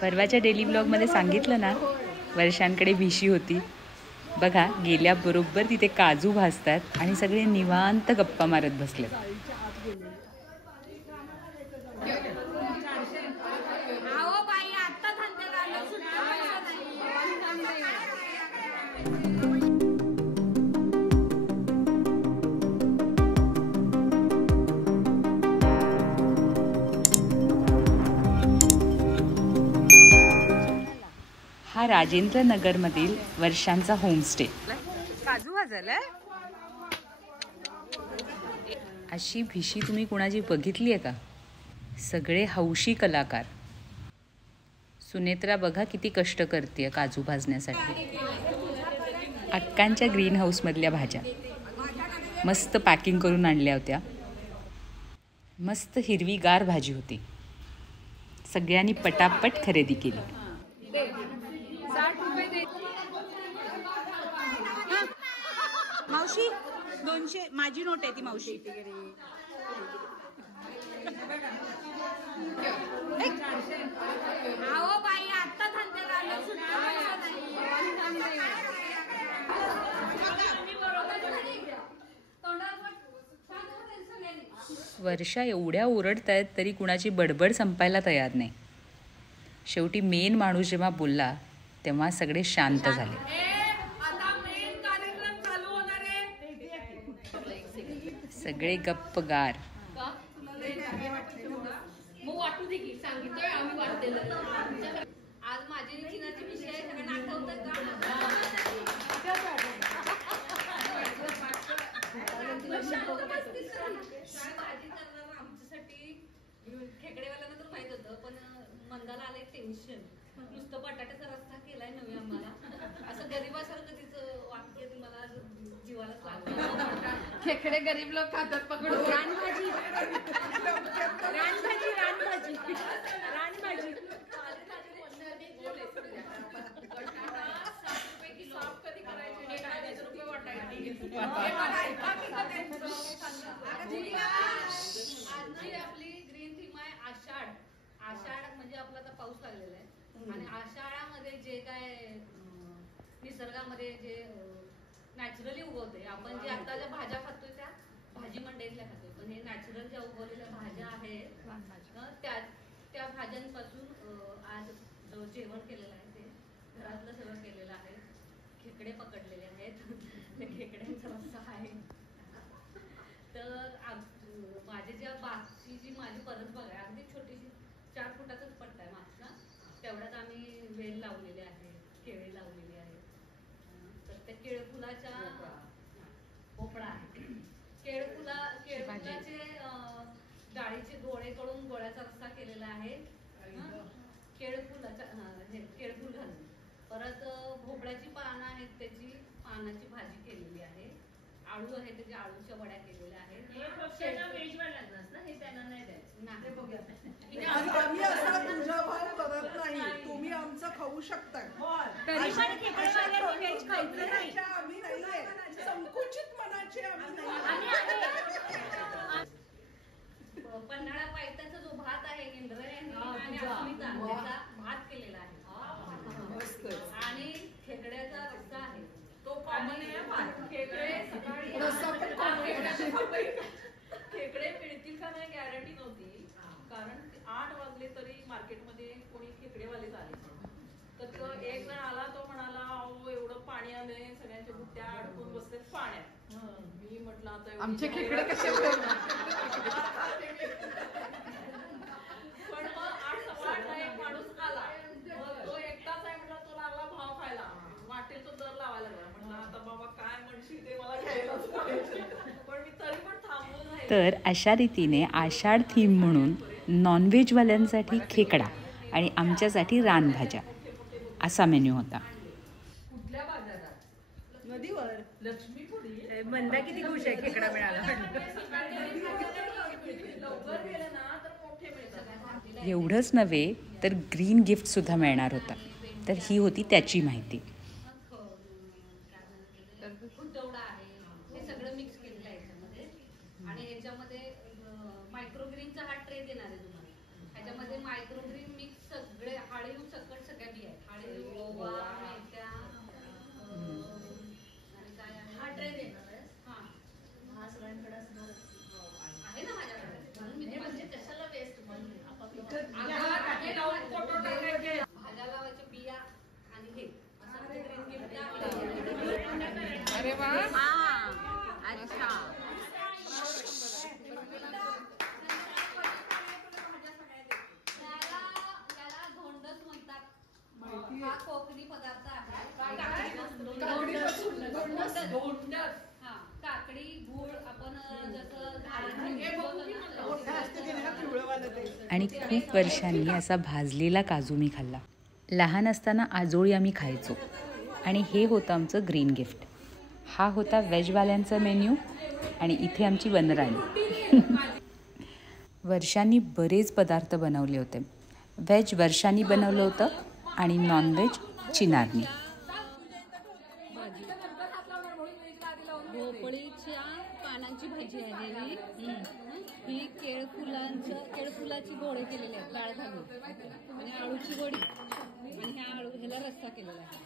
परवाच्या डेली ब्लॉगमध्ये सांगितलं ना, वर्षांकडे भिशी होती. बघा, गेल्याबरोबर तिथे काजू भाजतात आणि सगळे निवांत गप्पा मारत बसले. हा राजेंद्र नगरमधील वर्षांचा होमस्टे. काजू भाजायला अशी भिशी तुम्ही कुणाची बघितली आहे का? सगळे हौशी कलाकार. सुनेत्रा बघा किती कष्ट करते काजू भाजण्यासाठी. अक्कांच्या ग्रीन हाऊसमधल्या भाज्या मस्त पॅकिंग करून आणल्या होत्या. मस्त हिरवीगार भाजी होती. सगळ्यांनी पटापट खरेदी केली. मावशी 200 माझी नोट आहे ती मावशी. वर्षा एवढ्या ओरडतायत तरी कुणाची बडबड संपायला तयार नाही. शेवटी मेन माणूस जेव्हा बोलला तेव्हा सगळे शांत झाले. सगळे गप्पगार. आज माझी चिनाची विषय सगळ्यांना आठवतं का? आमच्यासाठी खेकडेवाल्यांना तर माहित होतं, पण मंदाला आलंय टेन्शन. नुसतं बटाट्याचा रस्ता केलाय नव्हे आम्हाला. असं गरीबासारखं तिचं वाक्य मला जीवालाच लागलं. खेकडे गरीब लोक खातात पकडून. रानभाजी रानभाजी रानभाजी रानभाजी आपली ग्रीन थीम आहे आषाढ. आषाढ म्हणजे आपला आता पाऊस लागलेला आहे आणि आषाढामध्ये जे काय निसर्गामध्ये जे नॅचरली उगवते, आपण जे आता ज्या भाज्या खातोय त्या भाजी मंडईतल्या खातोय, पण हे नॅचरल ज्या उगवलेल्या भाज्या आहेत त्या भाज्यांपासून आज जेवण केलेलं आहे. ते घरातलं सगळं केलेलं आहे. खेकडे पकडलेले आहेत. त्या खेकड्यांचा रस्सा आहे. तर माझे ज्या बागची जी माझी परत बघ आहे, अगदी छोटीशी 4 फुटाचाच पट्टा आहे मागचा. तेवढ्यात आम्ही वेल लावलेले आहे, केळी लावलेली आहे. तर त्या केळफुलाच्या भोपळा आहे. केळफुलाचे डाळीचे गोळे करून गोळ्याचा रस्सा केलेला आहे. केळफुलाचा केळफुल घालून. परत भोपळ्याची पानं आहेत, त्याची पानाची भाजी केलेली आहे. आळू आहे, त्याच्या आळूच्या वड्या केलेल्या आहेत. हे त्यांना नाही द्यायचं. तुम्ही आमचं खाऊ शकता. संकुचित मनाचे पन्हाळा पायथ्याचा जो भात आहे, इंद्रायणी आणि अस्मिता त्याचा भात केलेला आहे आणि खेकड्याचा रस्सा आहे. तो कॉमन आहे. खेकडे मिळतील का नाही गॅरंटी नव्हती, कारण 8 वाजले तरी मार्केटमध्ये कोणी खेकडेवालेच आले. तर तो एक जण आला, तो म्हणाला अहो एवढं पाणी आलंय, सगळ्यांच्या बुट्ट्या अडकून बसलेत पाण्यात. मी म्हटलं आता आमचे खेकडे कसे. पण मग 8:15 एक माणूस आला, तो एकटाच आहे म्हटलं, तो लागला भाव खायला, वाटेल तो दर लावायला लागला. म्हटलं आता बाबा काय म्हणशील ते मला घ्यायलाच पाहिजे. पण मी तरी पण थांबून नाही. तर अशा रीतीने आषाढ थीम म्हणून नॉनव्हेजवाल्यांसाठी खेकडा आणि आमच्यासाठी रानभाज्या असा मेन्यू होता. कुठल्या बाजारात? नदीवर लक्ष्मीपुरी. मंदा किती खुश आहे खेकडा मिळाला. लवकर गेलं ना तर मोठे मिळतात. एवढंच नव्हे तर ग्रीन गिफ्टसुद्धा मिळणार होता. तर ही होती त्याची माहिती. खुटवडा आहे, हे सगळं मिक्स केलेलं आहे याच्यामध्ये. आणि ह्याच्यामध्ये मायक्रोग्रीनचा हा ट्रे देणार आहे तुम्हाला. ह्याच्यामध्ये मायक्रोग्रीन मिक्स सगळे हळीव आणि खूप वर्षांनी असा भाजलेला काजू मी खाल्ला. लहान असताना आजोळी आम्ही खायचो आणि हे होतं आमचं ग्रीन गिफ्ट. हा होता व्हेजवाल्यांचा मेन्यू आणि इथे आमची वनराणी. वर्षांनी बरेच पदार्थ बनवले होते. व्हेज वर्षांनी बनवलं होतं आणि नॉनव्हेज चिनारनी. भोपळीच्या पानांची भाजी आहे ही केळफुलाची गोळे केलेले आहेत डाळ घालून आणि आळूची गोडी आणि ह्याला रस्सा केलेला आहे.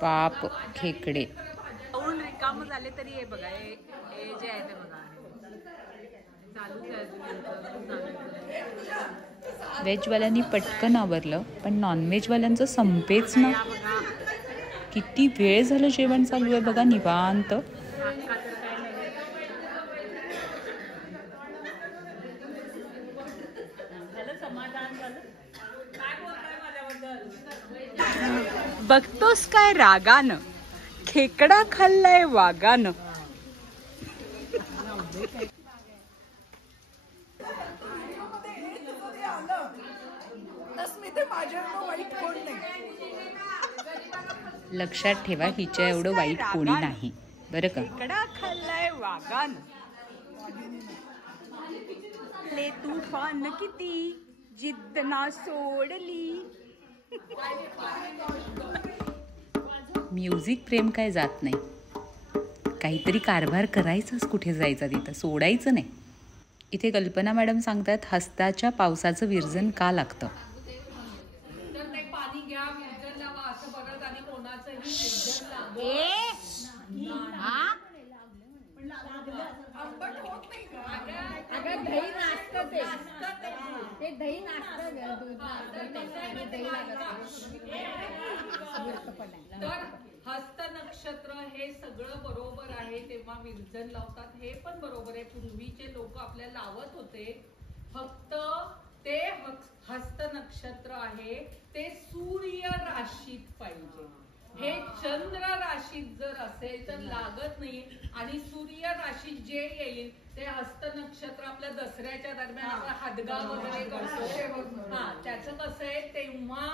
पाप खेकडे. रिकाम झाले तरी हे बघा हे जे आहे ते बघा चालूच आहे. व्हेजवाल्यांनी पटकन आवरलं पण नॉनव्हेजवाल्यांचं संपेच ना. किती वेळ झालं जेवण चालू आहे बघा निवांत. बघतोस काय रागानं खेकडा खाल्लाय वागानं. लक्षात ठेवा हिच्या एवढं वाईट कोणी नाही बरं का. खेकडा खाल्लाय वागानं. ले तुफान किती जिद्द ना सोडली. म्युझिक प्रेम काय जात नाही. काहीतरी कारभार करायचाच, कुठे जायचा तिथं, सोडायचं नाही. इथे कल्पना मॅडम सांगतात हस्ताच्या पावसाचं विरजन का लागतं. हस्त नक्षत्र हे सगळं बरोबर आहे तेव्हा विरजन लावतात हे पण बरोबर आहे. पूर्वीचे लोक आपल्याला लावत होते. फक्त ते हस्त नक्षत्र आहे ते सूर्य राशीत पाहिजे. हे चंद्र राशीत जर असेल तर लागत नाही. आणि सूर्य राशीत जे येईल ते हस्त नक्षत्र आपल्या दसऱ्याच्या दरम्यान आपण हादगा वगैरे करतो. हा त्याचं कसं आहे तेव्हा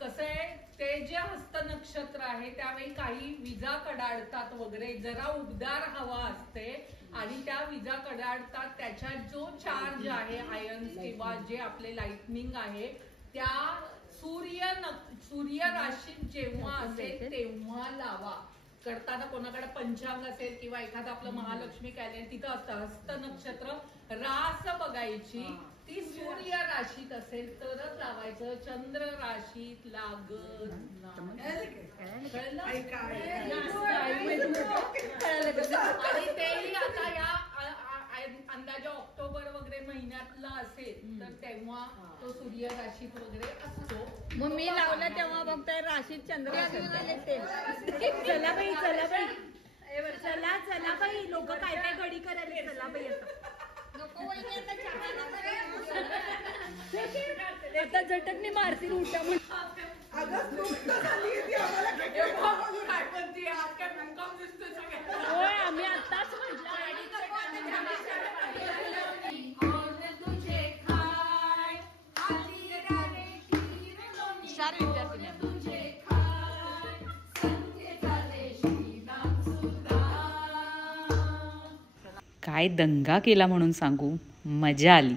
कसं आहे ते जे हस्त नक्षत्र आहे त्यावेळी काही विजा कडाडतात वगैरे, जरा उबदार हवा असते आणि त्या विजा कडाडतात. त्याच्यात जो चार्ज आहे आयन्स किंवा जे आपले लाइटनिंग आहे त्या सूर्य राशीत जेव्हा असेल तेव्हा लावा. करताना कोणाकडे पंचांग असेल किंवा एखादं आपलं महालक्ष्मी कॅलेंडर तिथं असतं हस्त नक्षत्र रास बघायची. ती सूर्य राशीत असेल तरच लावायचं. चंद्र राशीत लागत आणि तेही आता या अंदाजे ऑक्टोबर वगैरे महिन्यातला असेल तर तेव्हा तो सूर्य राशीत वगैरे असतो. मग मी लावलं तेव्हा बघताय राशीत चंद्र. चला बाई चला बाई चला चला बाई लोक काय काय घडी करायला. चला बाई आता झटकने मारतील उठा होय आम्ही आताच काय दंगा केला म्हणून सांगू. मजा आली.